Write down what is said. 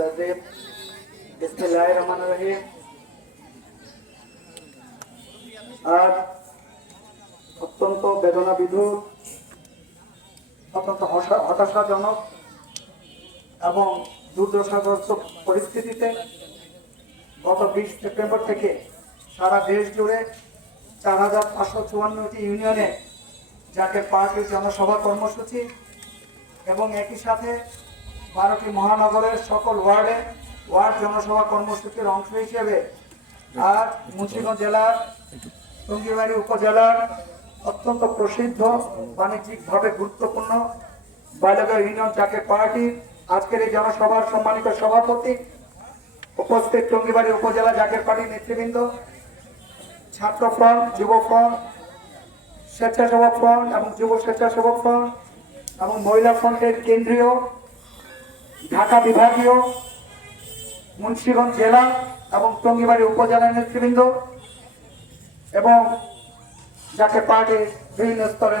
रजीम। बिस्मिल्लाह रहमान रहीम। आज অত্যন্ত বেদনা বিধুর অত্যন্ত হতাশাজনক এবং দুর্দশাগ্রস্ত পরিস্থিতিতে গত বিশ সেপ্টেম্বর থেকে সারা দেশ জুড়ে চার হাজার পাঁচশো চুয়ান্নটি ইউনিয়নে যাকে পার্টির জনসভা কর্মসূচি এবং একই সাথে বারোটি মহানগরের সকল ওয়ার্ডে ওয়ার্ড জনসভা কর্মসূচির অংশ হিসেবে আর মুন্সিগঞ্জ জেলার টঙ্গিবাড়ি উপজেলার অত্যন্ত প্রসিদ্ধ, বাণিজ্যিকভাবে গুরুত্বপূর্ণ। বায়লগা ইউনিয়ন যাকে পার্টির আজকের এই জনসভার সম্মানিত সভাপতি, উপস্থিত টঙ্গিবাড়ি উপজেলা জাকের পার্টির নেতৃবৃন্দ, ছাত্র ফ্রন্ট, যুব ফ্রন্ট, স্বেচ্ছাসেবক ফ্রন্ট এবং যুব স্বেচ্ছাসেবক ফ্রন্ট এবং মহিলা ফ্রন্টের কেন্দ্রীয়, ঢাকা বিভাগীয়, মুন্সিগঞ্জ জেলা এবং টঙ্গিবাড়ি উপজেলা নেতৃবৃন্দ এবং যাকে পার্টির বিভিন্ন স্তরের